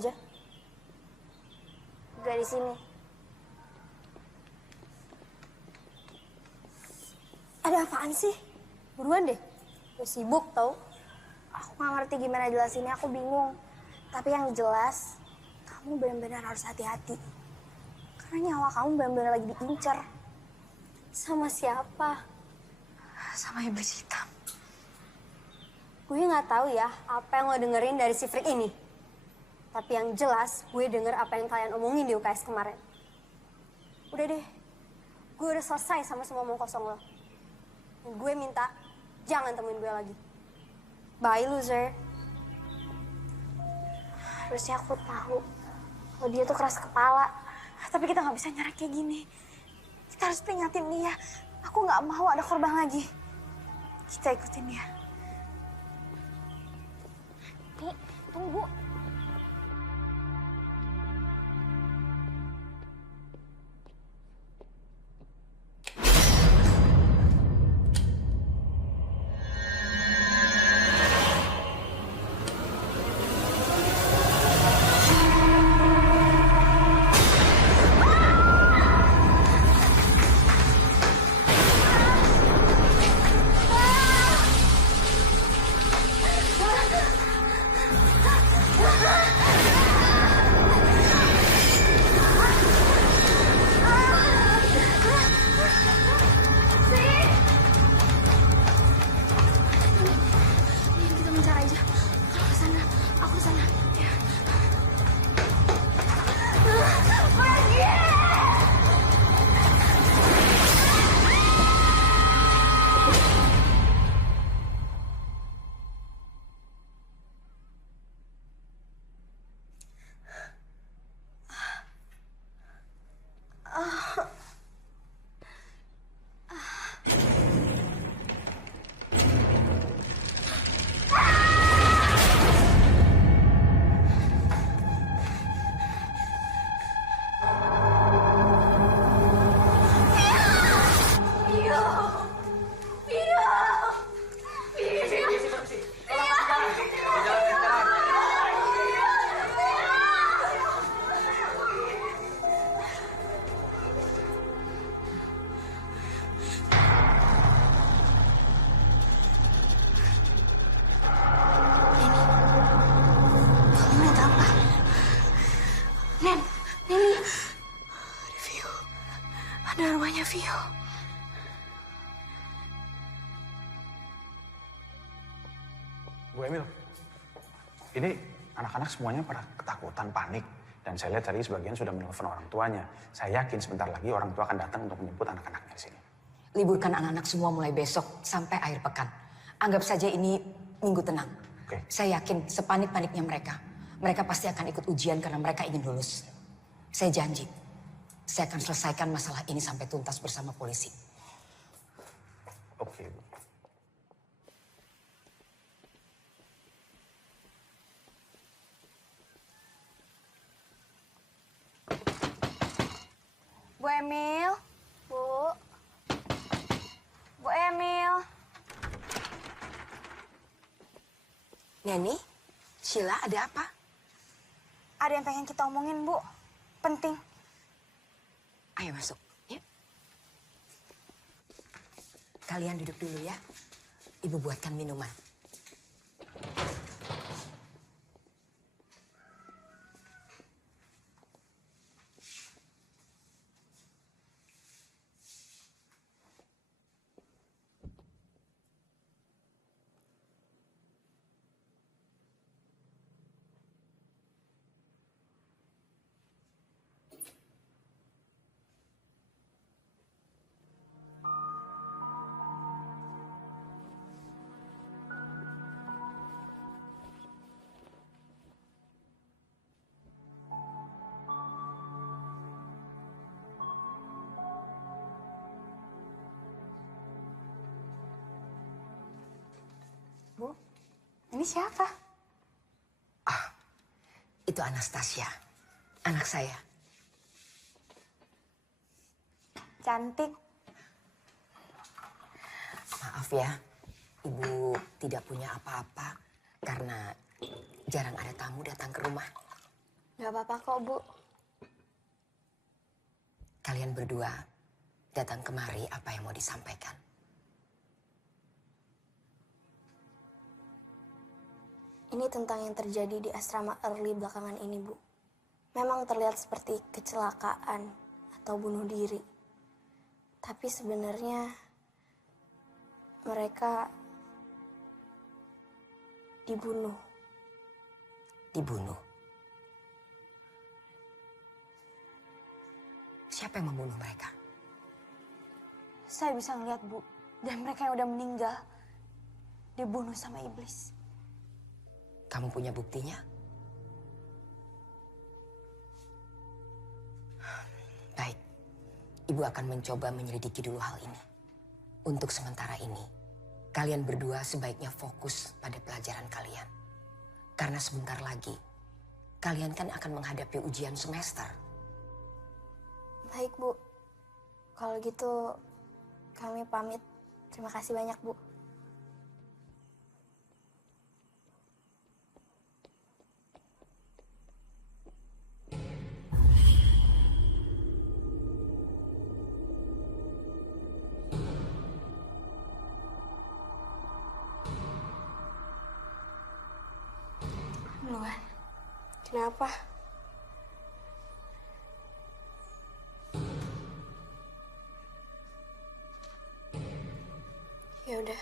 aja. Gak di sini. Ada apaan sih? Buruan deh. Gue sibuk tau. Aku gak ngerti gimana jelasinnya, aku bingung. Tapi yang jelas, kamu benar-benar harus hati-hati. Karena nyawa kamu benar-benar lagi diincar. Sama siapa? Sama iblis hitam. Gue gak tahu ya apa yang lo dengerin dari si freak ini. Tapi yang jelas, gue denger apa yang kalian omongin di UKS kemarin. Udah deh, gue udah selesai sama semua omong kosong lo. Gue minta, jangan temuin gue lagi. Bye, loser. Harusnya aku tahu kalau dia tuh keras kepala. Tapi kita nggak bisa nyerah kayak gini. Kita harus peringatin dia. Aku nggak mau ada korban lagi. Kita ikutin dia. Nih, tunggu. Ada arwahnya Vio. Bu Emil, ini anak-anak semuanya pada ketakutan, panik. Dan saya lihat tadi sebagian sudah menelpon orang tuanya. Saya yakin sebentar lagi orang tua akan datang untuk menjemput anak-anaknya di sini. Liburkan anak-anak semua mulai besok sampai akhir pekan. Anggap saja ini minggu tenang. Oke. Saya yakin sepanik-paniknya mereka. Mereka pasti akan ikut ujian karena mereka ingin lulus. Saya janji, saya akan selesaikan masalah ini sampai tuntas bersama polisi. Oke, Bu. Bu Emil, Bu. Bu Emil. Neni, Sheila, ada apa? Ada yang pengen kita omongin, Bu. Penting. Ayo masuk, ya. Kalian duduk dulu ya. Ibu buatkan minuman. Bu, ini siapa? Itu Anastasia, anak saya. Cantik. Maaf ya, Ibu tidak punya apa-apa karena jarang ada tamu datang ke rumah. Gak apa-apa kok, Bu. Kalian berdua datang kemari, apa yang mau disampaikan? Ini tentang yang terjadi di asrama Early belakangan ini, Bu. Memang terlihat seperti kecelakaan atau bunuh diri. Tapi sebenarnya mereka dibunuh. Dibunuh. Siapa yang membunuh mereka? Saya bisa ngeliat, Bu. Dan mereka yang udah meninggal dibunuh sama iblis. Kamu punya buktinya? Baik, Ibu akan mencoba menyelidiki dulu hal ini. Untuk sementara ini, kalian berdua sebaiknya fokus pada pelajaran kalian. Karena sebentar lagi, kalian kan akan menghadapi ujian semester. Baik, Bu. Kalau gitu kami pamit. Terima kasih banyak, Bu. Luan, Kenapa? Ya udah.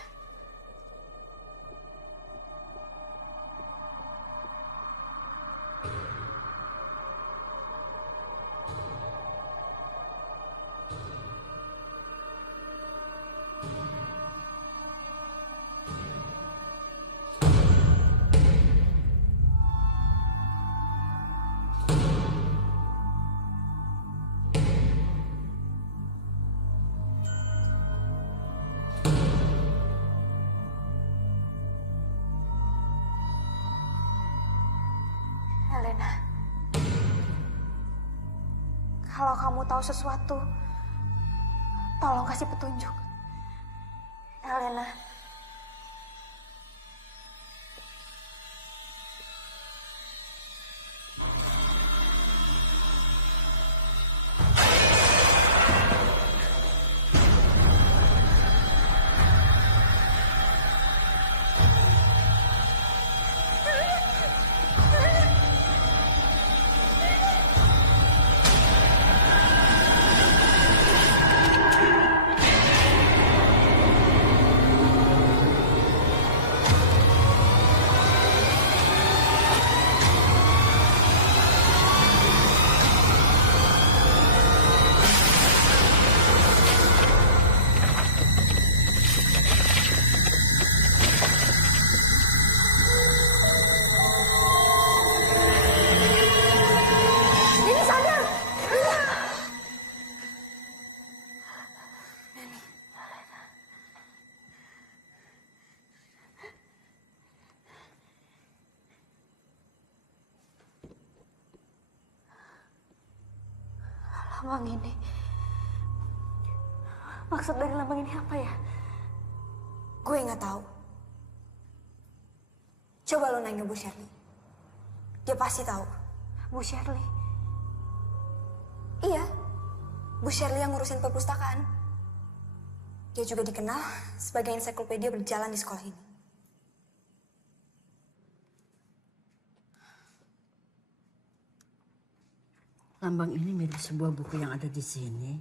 Helena, kalau kamu tahu sesuatu, tolong kasih petunjuk. Helena. Lambang ini. Maksud dari lambang ini apa ya? gue nggak tahu. Coba lo nanya Bu Shirley. Dia pasti tahu. Bu Shirley. Iya, Bu Shirley yang ngurusin perpustakaan. Dia juga dikenal sebagai ensiklopedia berjalan di sekolah ini. Lambang ini mirip sebuah buku yang ada di sini.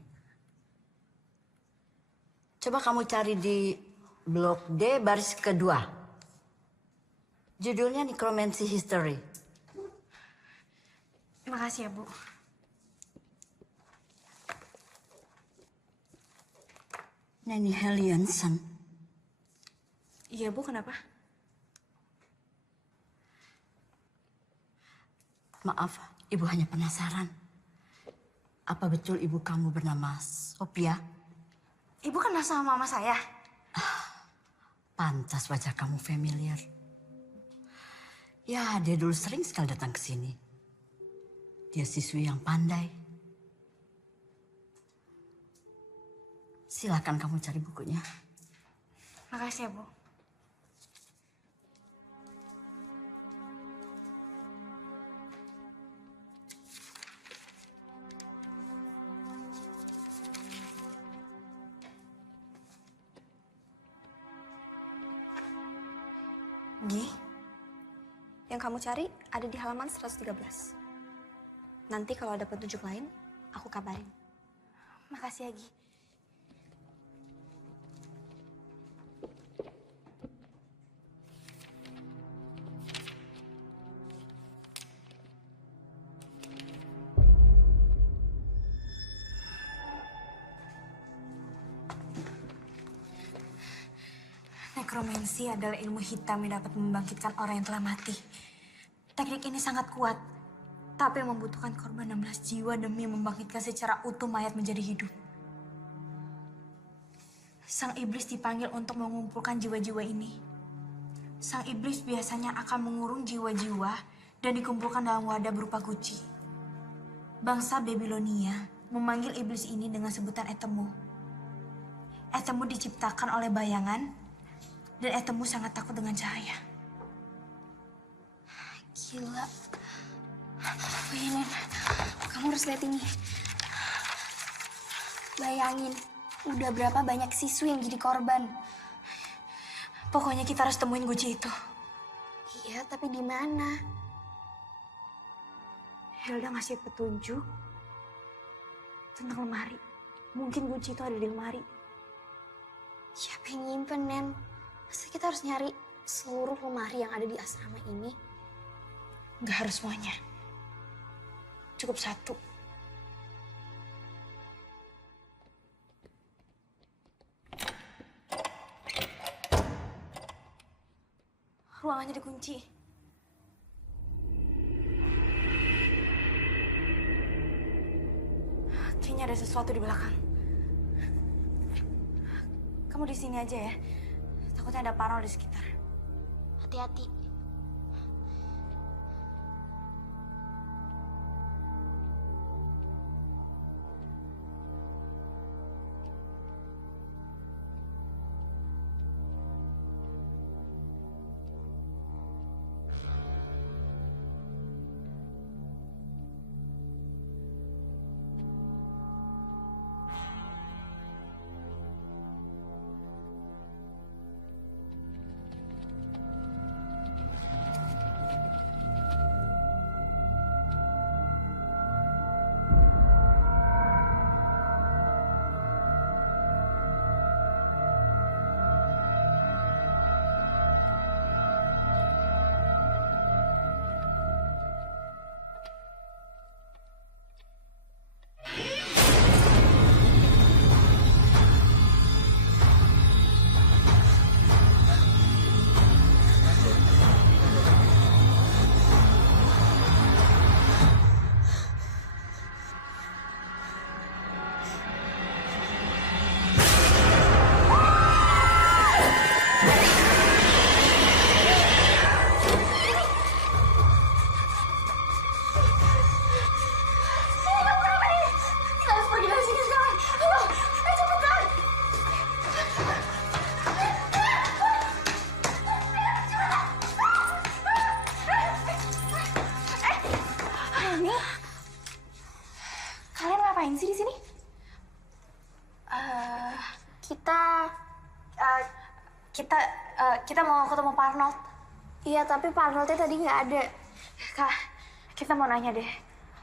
Coba kamu cari di blok D baris kedua. Judulnya Necromancy History. Terima kasih ya, Bu. Nanny Hellianson. Iya, Bu, kenapa? Maaf, Ibu hanya penasaran. Apa betul ibu kamu bernama Sophia? Ibu kenal sama mama saya? Pantas wajah kamu familiar. Ya, dia dulu sering sekali datang ke sini. Dia siswi yang pandai. Silakan kamu cari bukunya. Makasih ya, Bu. yang kamu cari ada di halaman 113. Nanti kalau ada petunjuk lain, aku kabarin. Makasih ya, Gi. Nekromansi adalah ilmu hitam yang dapat membangkitkan orang yang telah mati. Teknik ini sangat kuat, tapi membutuhkan korban 16 jiwa demi membangkitkan secara utuh mayat menjadi hidup. Sang iblis dipanggil untuk mengumpulkan jiwa-jiwa ini. Sang iblis biasanya akan mengurung jiwa-jiwa dan dikumpulkan dalam wadah berupa guci. Bangsa Babilonia memanggil iblis ini dengan sebutan Etemu. Etemu diciptakan oleh bayangan, dan Etemu sangat takut dengan cahaya. Gila. Bayangin, kamu harus lihat ini. Bayangin, udah berapa banyak siswi yang jadi korban. Pokoknya kita harus temuin guci itu. Iya, tapi di mana? Hilda ngasih petunjuk tentang lemari. Mungkin guci itu ada di lemari. Siapa yang nyimpen, Nen? Masa kita harus nyari seluruh lemari yang ada di asrama ini? Nggak harus semuanya. Cukup satu. Ruangannya dikunci. Kayaknya ada sesuatu di belakang. Kamu di sini aja ya. Takutnya ada parno di sekitar. Hati-hati. Kita mau ketemu Pak Arnold. Iya, tapi Pak Arnoldnya tadi nggak ada. Kak, kita mau nanya deh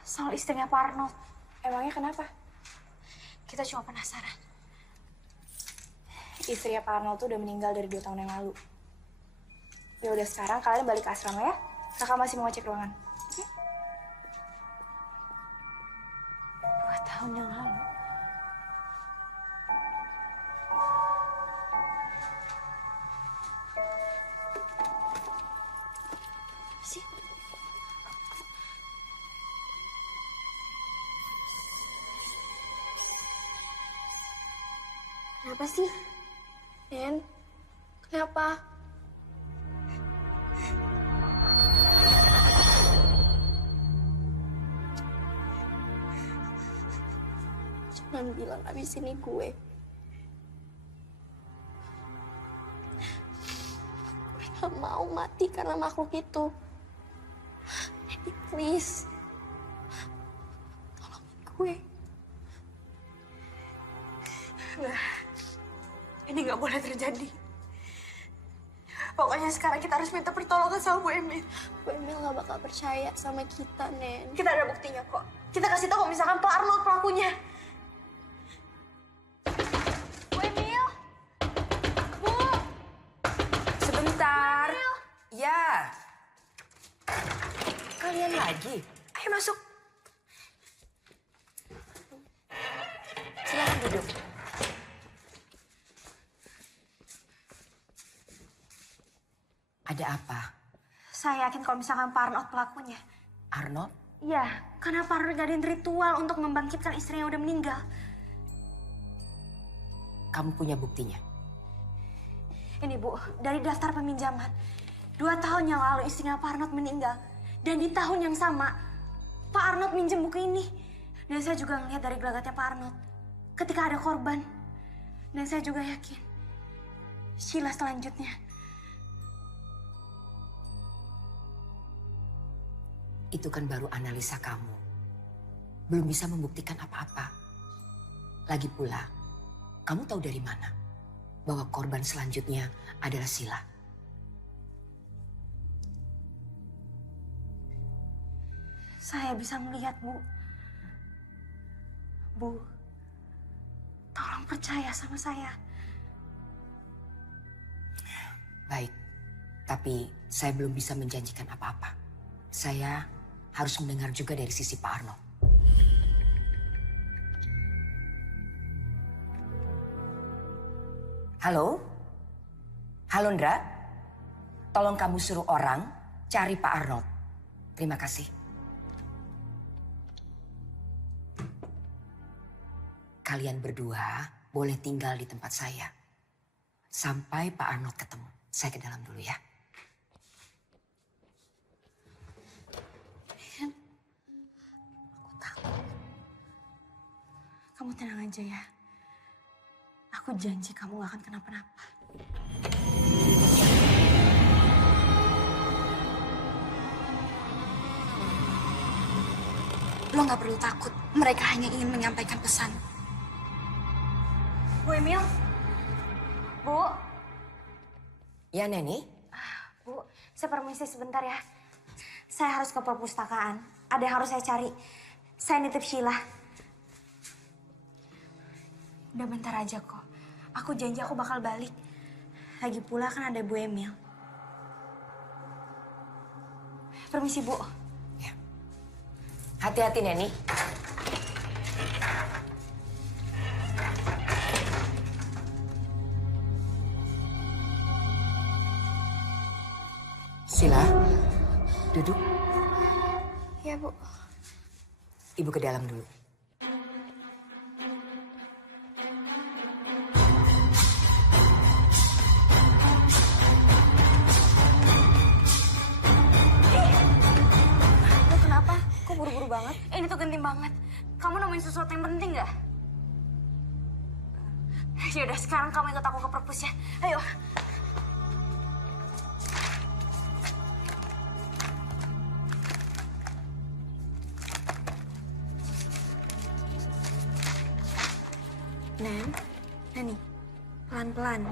soal istrinya Pak Arnold. Emangnya kenapa? Kita cuma penasaran. Istrinya Pak Arnold tuh udah meninggal dari 2 tahun yang lalu. Ya udah, sekarang kalian balik ke asrama ya. Kakak masih mau ngecek ruangan. Oke? 2 tahun yang lalu. Kenapa sih? Nen, kenapa? Cuman bilang abis ini gue. Gue gak mau mati karena makhluk itu. Jadi please, tolongin gue. Nggak. Ini nggak boleh terjadi. Pokoknya Pokoknya sekarang kita harus minta pertolongan sama Bu Emil. Bu Emil gak bakal percaya sama kita, Nen. Kita ada buktinya kok. Kita kasih tahu kalau misalkan Pak Arnold pelakunya. Bu Emil! Bu! Sebentar. Ya. Kalian lagi. Ayo masuk. Silakan duduk. Ada apa? Saya yakin kalau misalkan Pak Arnold pelakunya. Arnold? Iya, karena Pak Arnold ngadain ritual untuk membangkitkan istrinya yang udah meninggal. Kamu punya buktinya? Ini Bu, dari daftar peminjaman. 2 tahun yang lalu istrinya Pak Arnold meninggal. Dan di tahun yang sama, Pak Arnold minjem buku ini. Dan saya juga ngeliat dari gelagatnya Pak Arnold. Ketika ada korban. Dan saya juga yakin. Sheila selanjutnya. Itu kan baru analisa kamu. Belum bisa membuktikan apa-apa. Lagi pula, kamu tahu dari mana bahwa korban selanjutnya adalah Sheila? Saya bisa melihat, Bu. Bu, tolong percaya sama saya. Baik, tapi saya belum bisa menjanjikan apa-apa. Saya harus mendengar juga dari sisi Pak Arnold. Halo? Halo, Ndra? Tolong kamu suruh orang cari Pak Arnold. Terima kasih. Kalian berdua boleh tinggal di tempat saya. Sampai Pak Arnold ketemu. Saya ke dalam dulu ya. Kamu tenang aja ya. Aku janji kamu gak akan kenapa-napa. Lo gak perlu takut. Mereka hanya ingin menyampaikan pesan. Bu Emil? Bu? Ya, Neni? Bu, saya permisi sebentar ya. Saya harus ke perpustakaan. Ada yang harus saya cari. Saya nitip Sheila. Udah bentar aja kok. Aku janji aku bakal balik. Lagi pula kan ada Bu Emil. Permisi, Bu. Ya. Hati-hati, Neni. Sheila, duduk. Ya, Bu. Ibu ke dalam dulu. Lo kenapa? Kok buru-buru banget? Ini tuh genting banget. Kamu nemuin sesuatu yang penting gak? Yaudah, sekarang kamu ikut aku ke perpus ya. Ayo. Nen, Neni, pelan-pelan.